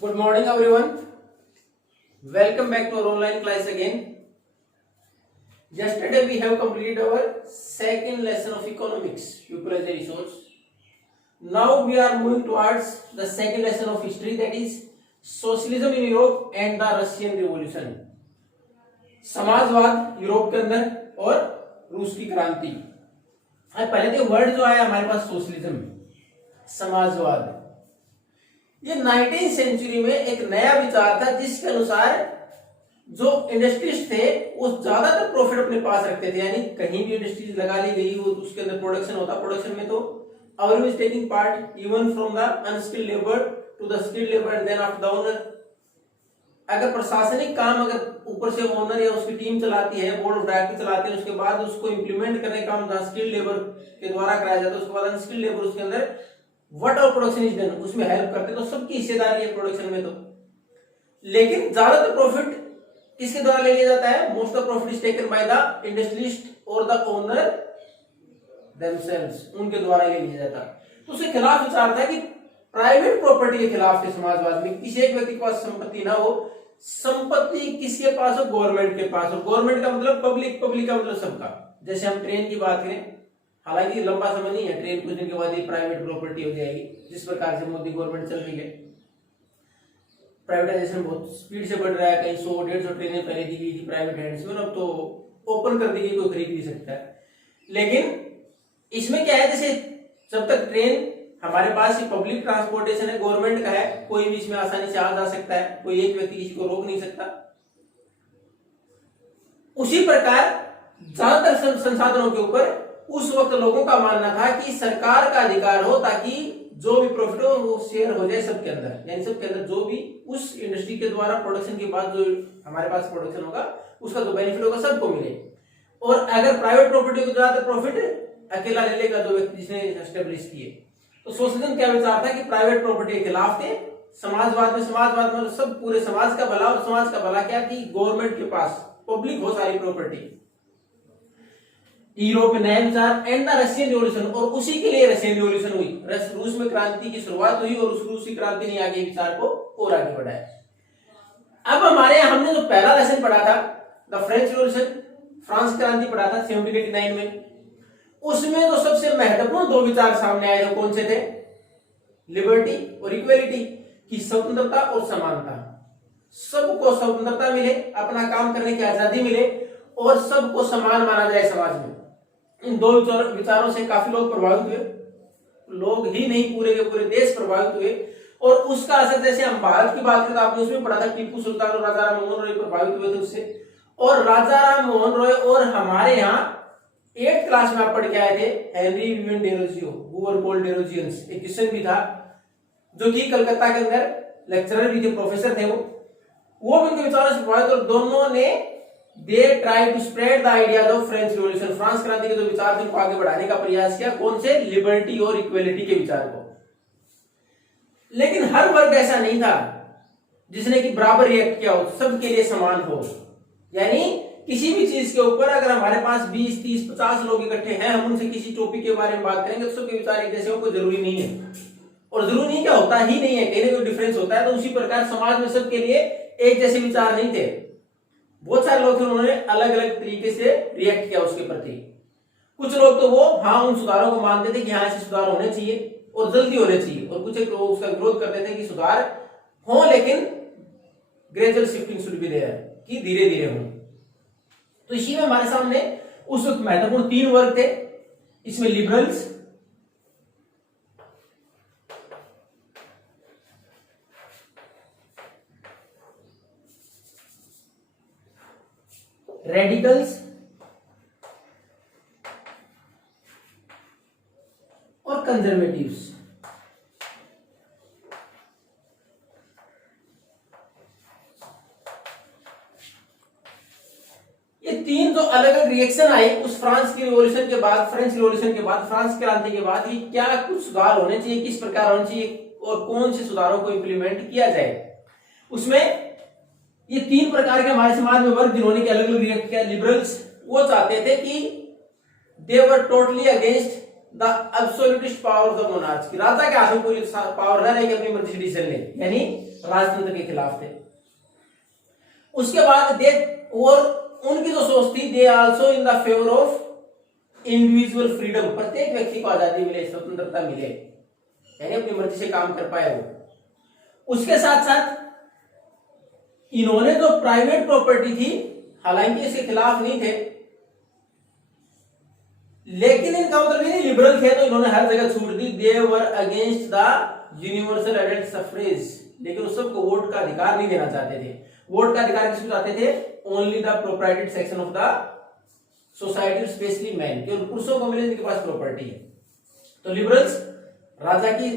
Good morning, everyone. Welcome back to our online class again. Yesterday we have completed our second lesson of economics, people as a resource. Now we are moving towards the second lesson of history, that is socialism in Europe and the Russian Revolution. समाजवाद Europe के अंदर और रूस की क्रांति। पहले तो word जो आया हमारे पास सोशलिज्म, समाजवाद। ये 19वीं सेंचुरी में एक नया विचार था जिसके अनुसार जो इंडस्ट्रीज थे वो ज्यादातर प्रॉफिट अपने पास रखते थे, यानी कहीं भी इंडस्ट्रीज लगा ली गई वो उसके अंदर प्रोडक्शन होता, प्रोडक्शन में तो everyone is taking part even from the unskilled labor to the skilled labor and then after the owner। अगर प्रशासनिक काम अगर ऊपर से ओनर या उसकी टीम चलाती है, बोर्ड ऑफ डायरेक्टर चलाते हैं, उसके बाद उसको इंप्लीमेंट करने का काम स्किल्ड लेबर के द्वारा कराया जाता है, उसके बाद अनस्किल्ड लेबर उसके अंदर what all production is done उसमें हेल्प करते, तो सबकी हिस्सेदारी है प्रोडक्शन में। तो लेकिन ज्यादातर प्रॉफिट किसके द्वारा ले लिया जाता है? Most of profit is taken by the industrialist और द ओनर देमसेल्व्स, उनके द्वारा ले लिया जाता। तो उसके खिलाफ विचार था कि प्राइवेट प्रॉपर्टी के खिलाफ के समाजवाद में किसी एक व्यक्ति के पास संपत्ति ना हो, संपत्ति किसके पास हो? गवर्नमेंट के पास हो। गवर्नमेंट का मतलब पब्लिक, पब्लिक का मतलब सबका। जैसे हम ट्रेन की बात करें, हालांकि लंबा समय नहीं है, ट्रेन कुछ दिन के बाद ही प्राइवेट प्रॉपर्टी हो जाएगी, जिस प्रकार से मोदी गवर्नमेंट चल रही है। प्राइवेटाइजेशन बहुत स्पीड से बढ़ रहा है, कहीं 100-150 ट्रेनें पहले दी गई थी प्राइवेट हैंड्स में, अब तो ओपन कर दी गई, कोई खरीद नहीं सकता है। लेकिन इसमें क्या है, जैसे जब तक ट्रेन हमारे पास ये पब्लिक ट्रांसपोर्टेशन है, गवर्नमेंट का है, कोई भी इसमें आसानी से आ जा सकता है, कोई एक व्यक्ति किसी को रोक नहीं सकता। उसी प्रकार ज्यादातर संसाधनों के ऊपर उस वक्त लोगों का मानना था कि सरकार का अधिकार हो, ताकि जो भी प्रॉफिट हो वो शेयर हो जाए सबके अंदर, यानी सबके अंदर जो भी उस इंडस्ट्री के द्वारा प्रोडक्शन के बाद जो हमारे पास प्रोडक्शन होगा उसका जो बेनिफिट होगा सबको मिले। और अगर प्राइवेट प्रॉपर्टी को ज्यादातर प्रॉफिट अकेला ले लेगा जो व्यक्ति जिसने एस्टेब्लिश किए। तो सोशलिज्म क्या विचार था कि प्राइवेट प्रॉपर्टी के खिलाफ थे। समाजवाद में सब पूरे समाज का भला, और समाज का भला क्या कि गवर्नमेंट के पास पब्लिक हो सारी प्रॉपर्टी। यूरोप में नया विचार एंड द रशियन रिवॉल्यूशन, और उसी के लिए रशियन रिवॉल्यूशन हुई। रूस में क्रांति की शुरुआत हुई और उस रूसी क्रांति ने आगे विचार को और आगे बढ़ाया। अब हमारे यहां हमने जो पहला लेसन पढ़ा था द फ्रेंच रिवॉल्यूशन, फ्रांस क्रांति पढ़ा था 1789 में, उसमें जो सबसे महत्वपूर्ण दो विचार सामने आए, कौन से थे? लिबर्टी और इक्वेलिटी, की स्वतंत्रता और समानता। सबको स्वतंत्रता मिले, अपना काम करने की आजादी मिले और सबको समान माना जाए समाज में। इन दो विचारों से काफी लोग प्रभावित हुए, लोग ही नहीं पूरे के पूरे देश प्रभावित हुए। और उसका असर, जैसे हम भारत की बात करें तो आपने उसमें पढ़ा था टीपू सुल्तान और राजा राम मोहन रॉय प्रभावित हुए थे उससे। और राजा राम मोहन रॉय और हमारे यहाँ 8th क्लास में आप पढ़ के आए थे Henry Vivian Derozio, who were called Derozians, एक क्वेश्चन भी था, जो कि कलकत्ता के अंदर लेक्चरर भी थे, प्रोफेसर थे वो भी उनके विचारों से प्रभावित, और दोनों ने they try to spread the ideas of French revolution, France क्रांति के जो विचार थे उनको आगे बढ़ाने का प्रयास किया। कौन से? लिबर्टी और इक्वेलिटी के विचार को। लेकिन हर वर्ग ऐसा नहीं था जिसने कि बराबर रिएक्ट किया हो, सबके लिए समान हो। यानी किसी भी चीज के ऊपर अगर हमारे पास 20, 30, 50 लोग इकट्ठे हैं, हम उनसे किसी टॉपिक के बारे में बात करेंगे तो सबके विचार एक जैसे हो, कोई जरूरी नहीं है। और जरूरी नहीं क्या होता ही नहीं है, कहीं ना कोई डिफरेंस होता है। तो उसी प्रकार समाज में सबके लिए एक जैसे विचार नहीं थे, बहुत सारे लोग थे, उन्होंने अलग अलग तरीके से रिएक्ट किया उसके प्रति। कुछ लोग तो वो उन सुधारों को मानते थे कि हाँ ऐसे सुधार होने चाहिए और जल्दी होने चाहिए, और कुछ लोग उसका विरोध करते थे कि सुधार हो लेकिन gradual shifting should be there, कि धीरे धीरे हो। तो इसी में हमारे सामने उस वक्त महत्वपूर्ण 3 वर्ग थे। इसमें लिबरल्स, रेडिकल्स और कंजर्वेटिव्स। ये 3 जो अलग अलग रिएक्शन आए उस फ्रांस की रिवॉल्यूशन के बाद, फ्रेंच रिवॉल्यूशन के बाद, फ्रांस क्रांति के बाद, ये क्या कुछ सुधार होने चाहिए, किस प्रकार होने चाहिए और कौन से सुधारों को इंप्लीमेंट किया जाए। उसमें ये 3 प्रकार के हमारे समाज में वर्ग जिन्होंने अलग अलग रिएक्ट किया। लिबरल्स वो चाहते थे कि they were totally against the absolutist power of the monarch, कि राजा के हाथ में कोई पावर न रहे कि अपनी मर्जी से डिसीजन ले, यानी राजतंत्र के खिलाफ थे। उसके बाद दे, और उनकी जो सोच थी, they also in the favour of individual freedom, प्रत्येक व्यक्ति को आजादी मिले, स्वतंत्रता मिले, यानी अपनी मर्जी से काम कर पाए वो। उसके साथ साथ इन्होंने जो प्राइवेट प्रॉपर्टी थी, हालांकि इसके खिलाफ नहीं थे, लेकिन इनका मतलब ये लिबरल थे, तो इन्होंने हर जगह छूट दी। They were against the universal adult suffrage, लेकिन उस सबको वोट का अधिकार नहीं देना चाहते थे। वोट का अधिकार किसको चाहते थे? Only the propertied section of the society, specially man, केवल पुरुषों को मिले जिनके पास प्रॉपर्टी है। तो लिबरल्स राजा की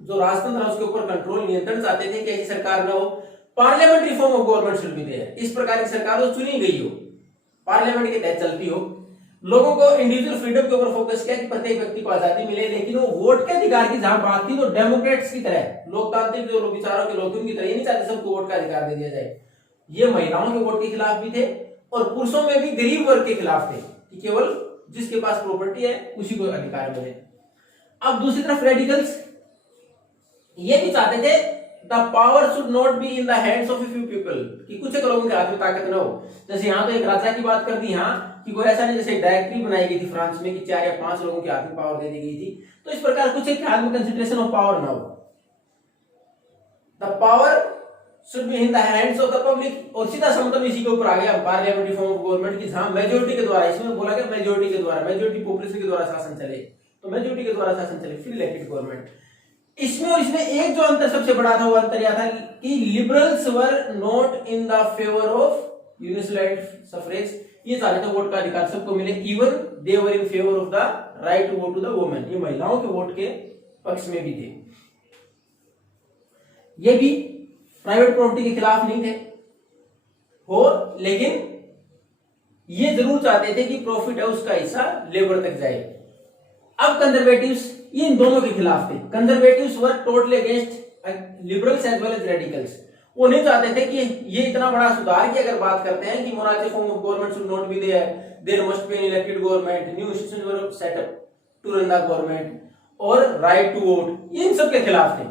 जो राजतंत्र है उसके ऊपर कंट्रोल, नियंत्रण चाहते थे कि ऐसी सरकार न हो। Parliamentary form of government should be there, इस प्रकार की सरकार जो चुनी गई हो, पार्लियामेंट के तहत चलती हो। लोगों को इंडिविजुअल फ्रीडम के ऊपर फोकस किया कि प्रत्येक व्यक्ति को आजादी मिले, लेकिन वो वोट के अधिकार की जहां बात थी तो डेमोक्रेट्स की तरह, लोकतांत्रिक जो विचारों के लोग उनकी तरह ये नहीं चाहते सबको वोट का अधिकार दे दिया जाए। ये महिलाओं के वोट के खिलाफ भी थे और पुरुषों में भी गरीब वर्ग के खिलाफ थे कि केवल जिसके पास प्रॉपर्टी है उसी को अधिकार मिले। अब दूसरी तरफ रेडिकल्स ये भी चाहते थे the power should not be in the hands of a few people, कि कुछ एक लोगों के हाथ में ताकत न हो। जैसे यहाँ तो एक राजा की बात कर दी यहाँ कि कोई ऐसा नहीं, जैसे डायरेक्टरी बनाई गई थी फ्रांस में कि 4 या 5 लोगों के हाथ में पावर दे दी गई थी, तो इस प्रकार कुछ एक हाथ में कंसंट्रेशन ऑफ पावर ना हो। The power should be in the hands of the public, और सीधा सा मतलब इसी के ऊपर आ गया पार्लियामेंट्री फॉर्म ऑफ गवर्नमेंट की, जहां मेजोरिटी के द्वारा, इसमें बोला गया मेजोरिटी के द्वारा, मेजोरिटी पॉपुलेशन के द्वारा शासन चले, तो मेजोरिटी के द्वारा शासन चले, फिर इलेक्टेड गवर्नमेंट। इसमें और इसमें एक जो अंतर सबसे बड़ा था वो अंतर यह था कि liberals were not in the favour of universal suffrage, ये चाहते थे वोट का अधिकार सबको मिले। Even they were in favour of the right to vote to the women, ये महिलाओं के वोट के पक्ष में भी थे। ये भी प्राइवेट प्रॉपर्टी के खिलाफ नहीं थे हो, लेकिन ये जरूर चाहते थे कि प्रॉफिट है उसका हिस्सा लेबर तक जाए। अब कंजर्वेटिव्स ये इन दोनों के खिलाफ थे। Conservatives were totally against liberals as well as radicals, वो नहीं चाहते थे कि ये इतना बड़ा सुधार की अगर बात करते हैं कि monarchy form of government should not be there, there must be an elected government, new institutions were set up to run the government, और राइट टू वोट, ये इन सब के खिलाफ थे।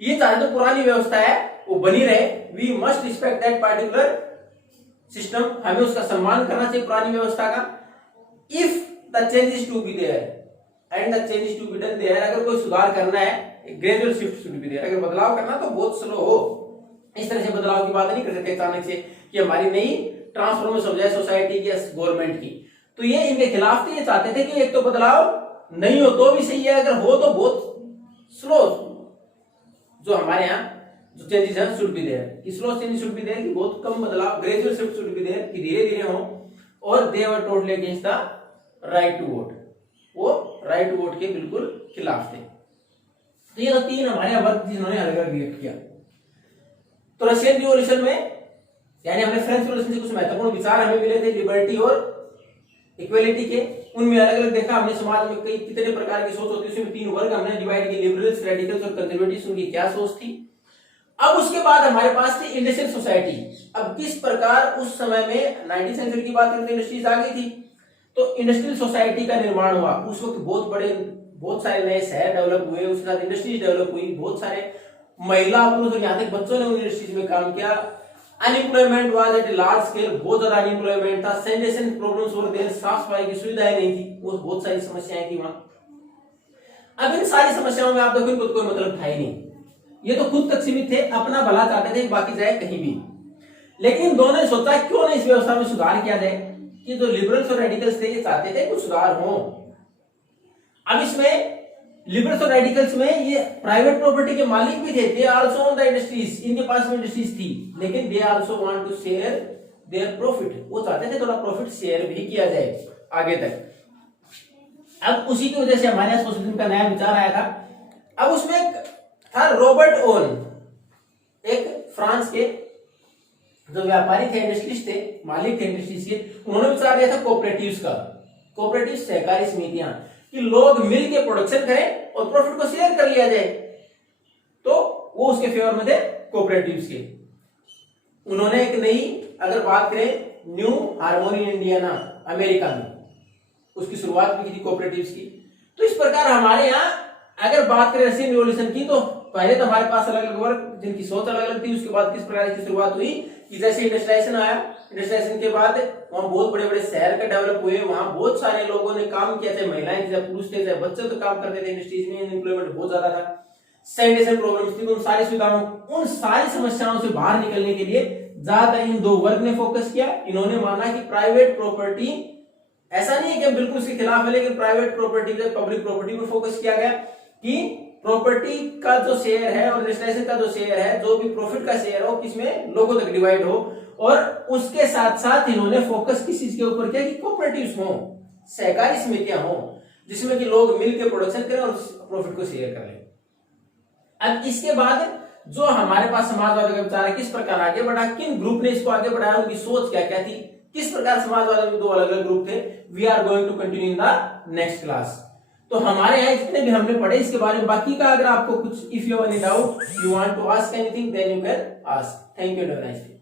ये चाहते तो पुरानी व्यवस्था है वो बनी रहे, we must respect that particular system, हमें उसका सम्मान करना चाहिए पुरानी व्यवस्था का। If the changes to be there and the changes to be done there, अगर कोई सुधार करना है, gradual shift should be there, अगर बदलाव करना तो बहुत स्लो हो, इस तरह से बदलाव की बात नहीं कर सकते अचानक से कि हमारी नई ट्रांसफॉर्मेशन हो जाए सोसाइटी की या गवर्नमेंट की। तो ये इनके खिलाफ थे, ये चाहते थे कि एक तो बदलाव नहीं हो तो भी सही है, अगर हो तो बहुत स्लो, जो हमारे यहाँ जो चेंजेस हैं शुड बी देयर, कि slow changes should be there, कि बहुत कम बदलाव, gradual shift should be there, कि धीरे धीरे हो। और they were totally against the right to vote, वो राइट टू वोट के बिल्कुल खिलाफ थे। तो ये तो 3 हमारे वर्ग जिन्होंने अलग अलग रिएक्ट किया। तो रशियन रिवॉल्यूशन में, यानी हमने फ्रेंच रिवॉल्यूशन से कुछ महत्वपूर्ण विचार हमें मिले थे लिबर्टी और इक्वेलिटी के, उनमें अलग अलग देखा हमने समाज में कई कितने प्रकार की सोच होती है, उसमें 3 वर्ग हमने डिवाइड किए, लिबरल्स, रेडिकल्स और कंजर्वेटिव्स, उनकी क्या सोच थी। अब उसके बाद हमारे पास थी इंडस्ट्रियल सोसाइटी। अब किस प्रकार उस समय में 19वीं सेंचुरी की बात करते इंडस्ट्रीज आ गई थी, तो इंडस्ट्रियल सोसाइटी का निर्माण हुआ। उस वक्त बहुत सारे नए शहर डेवलप हुए, उसके साथ इंडस्ट्रीज डेवलप हुई, बहुत सारे महिला पुरुष और यहाँ तक बच्चों ने उन इंडस्ट्रीज में काम किया। Unemployment was at a large scale, बहुत ज्यादा अनएम्प्लॉयमेंट था। सैनिटेशन प्रॉब्लम्स वर देयर, साफ सफाई की सुविधाएं नहीं थी, वो बहुत सारी समस्याएं थी वहां। अब इन सारी समस्याओं में आप देखो इनको कोई मतलब था ही नहीं, ये तो खुद तक सीमित थे, अपना भला चाहते थे, बाकी जाए कहीं भी। लेकिन दोनों ने सोचा क्यों ना इस व्यवस्था में सुधार किया जाए, कि जो लिबरल्स और रेडिकल्स थे ये चाहते थे कुछ सुधार हो। अब इसमें लिबरल्स और रेडिकल्स में ये प्राइवेट प्रॉपर्टी के मालिक भी थे, they also own the industries, इनके पास में इंडस्ट्रीज थी, लेकिन they also want to share their profit, वो चाहते थे थोड़ा प्रॉफिट शेयर भी किया जाए आगे तक। अब उसी की वजह से हमारे यहाँ सोशलिज्म का नया विचार आया था। अब उसमें था रॉबर्ट ओवन, एक फ्रांस के जो व्यापारी थे, इंडस्ट्रीज थे, मालिक थे इंडस्ट्रीज के, उन्होंने विचार दिया था कोऑपरेटिव्स का, कोऑपरेटिव सहकारी समितियां, कि लोग मिल के प्रोडक्शन करें और प्रॉफिट को शेयर कर लिया जाए, तो वो उसके फेवर में थे कोऑपरेटिव्स के। उन्होंने एक नई, अगर बात करें न्यू हार्मोनी इंडियाना अमेरिका में, उसकी शुरुआत भी की थी कोऑपरेटिव्स की। तो इस प्रकार हमारे यहाँ अगर बात करें रशियन रिवॉल्यूशन की, तो पहले तो हमारे पास अलग अलग वर्ग जिनकी सोच अलग अलग थी, उसके बाद किस प्रकार की शुरुआत हुई कि जैसे इंडस्ट्रियलाइजेशन आया, इंडस्ट्रियलाइजेशन के बाद वहां बहुत बड़े बड़े शहर का डेवलप हुए, वहां बहुत सारे लोगों ने काम किया, चाहे महिलाएं थे, चाहे पुरुष थे, चाहे बच्चे तो काम करते थे, इंडस्ट्रीज में एम्प्लॉयमेंट बहुत ज्यादा था, सैनिटेशन प्रॉब्लम्स थी, उन सारी सुविधाओं, उन सारी समस्याओं से बाहर निकलने के लिए ज्यादातर इन दो वर्ग ने फोकस किया। इन्होंने माना कि प्राइवेट प्रॉपर्टी, ऐसा नहीं है कि बिल्कुल उसके खिलाफ है, लेकिन प्राइवेट प्रॉपर्टी पे पब्लिक प्रॉपर्टी पर फोकस किया गया कि प्रॉपर्टी का जो शेयर है और इंडस्ट्रियलाइजेशन का जो शेयर है, जो भी प्रॉफिट का शेयर हो, किसमें लोगों तक डिवाइड हो। और उसके साथ साथ इन्होंने फोकस किस चीज के ऊपर किया कि कोऑपरेटिव्स हो, सहकारी समितियां हो, जिसमें कि लोग मिलकर प्रोडक्शन करें और प्रॉफिट को शेयर करें। अब इसके बाद जो हमारे पास समाजवाद का विचार है किस प्रकार आगे बढ़ा, किन ग्रुप ने इसको आगे बढ़ाया, उनकी सोच क्या क्या थी, किस प्रकार समाजवाद में दो अलग अलग ग्रुप थे, we are going to continue in the next class. तो हमारे यहाँ जितने भी हमने पढ़े इसके बारे में, बाकी का अगर आपको कुछ if you have any doubt, you want to ask anything, then you can ask. Thank you, have a nice day.